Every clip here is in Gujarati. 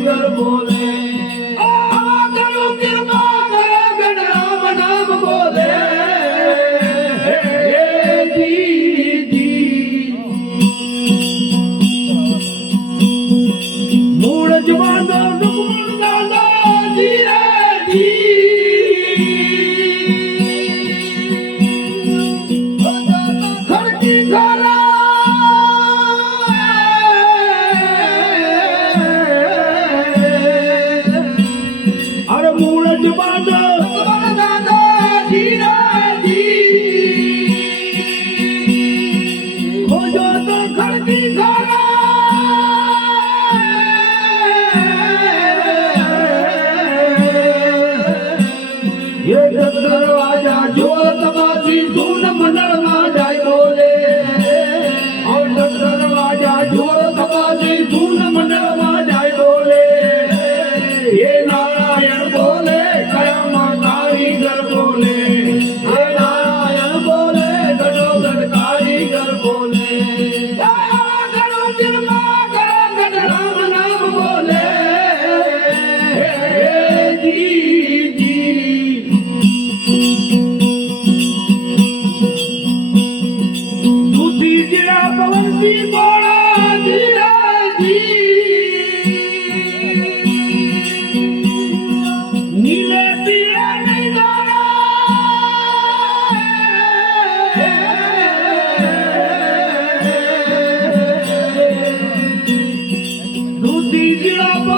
જીગર બોલે આવા કરો કૃપા કરે ગણરામ નામ બોલે હે જી જી મૂળ જવાનો Did you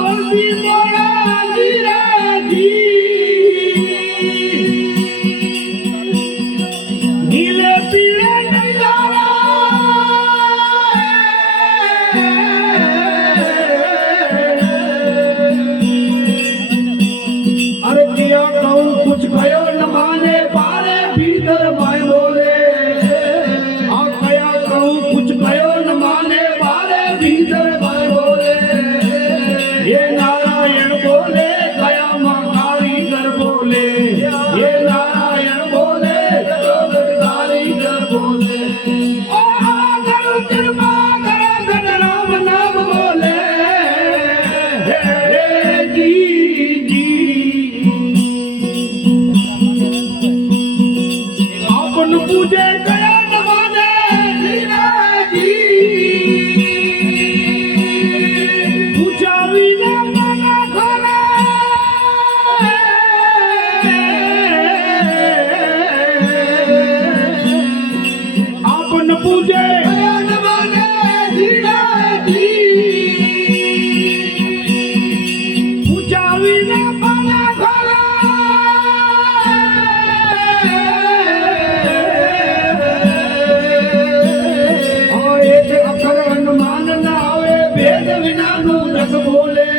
વિના નું બોલે.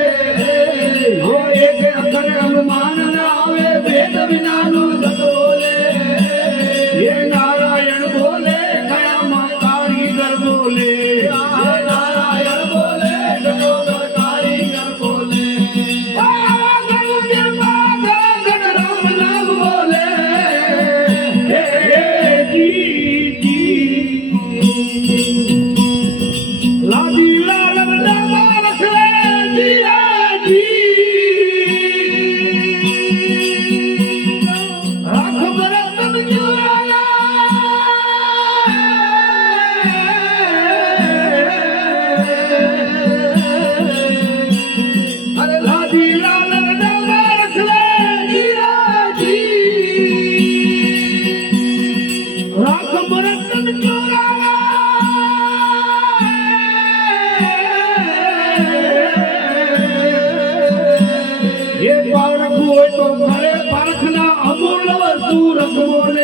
હો એક અખર હનુમાન હોય તો મારે પાંખના અમૂલ્ય વસ્તુ રખમોને